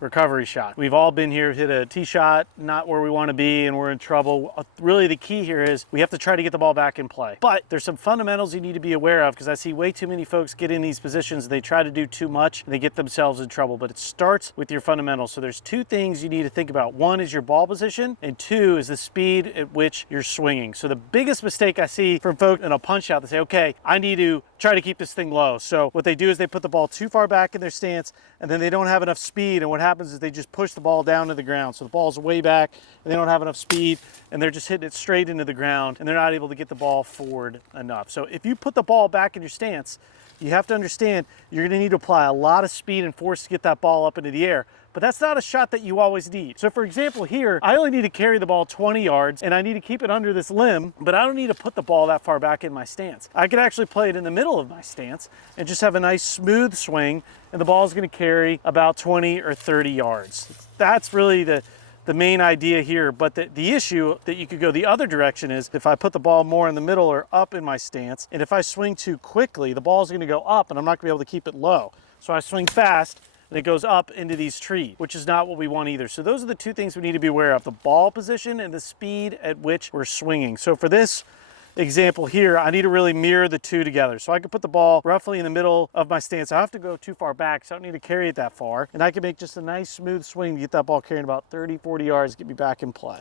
recovery shot. We've all been here, hit a tee shot, not where we want to be, and we're in trouble. Really, the key here is we have to try to get the ball back in play. But there's some fundamentals you need to be aware of, because I see way too many folks get in these positions, they try to do too much, and they get themselves in trouble. But it starts with your fundamentals. So there's two things you need to think about. One is your ball position, and two is the speed at which you're swinging. So the biggest mistake I see from folks in a punch out, they say, okay, I need to try to keep this thing low. So what they do is they put the ball too far back in their stance, and then they don't have enough speed, and what happens is they just push the ball down to the ground. So the ball's way back, and they don't have enough speed, and they're just hitting it straight into the ground, and they're not able to get the ball forward enough. So if you put the ball back in your stance, you have to understand you're going to need to apply a lot of speed and force to get that ball up into the air. But that's not a shot that you always need. So for example here, I only need to carry the ball 20 yards and I need to keep it under this limb, but I don't need to put the ball that far back in my stance. I could actually play it in the middle of my stance and just have a nice smooth swing, and the ball is going to carry about 20 or 30 yards. That's really the main idea here. But the issue that you could go the other direction is if I put the ball more in the middle or up in my stance, and if I swing too quickly, the ball is going to go up and I'm not going to be able to keep it low. So I swing fast and it goes up into these trees, which is not what we want either. So those are the two things we need to be aware of: the ball position and the speed at which we're swinging. So for this example here, I need to really mirror the two together. So I can put the ball roughly in the middle of my stance. I have to go too far back, so I don't need to carry it that far. And I can make just a nice smooth swing to get that ball carrying about 30, 40 yards, get me back in play.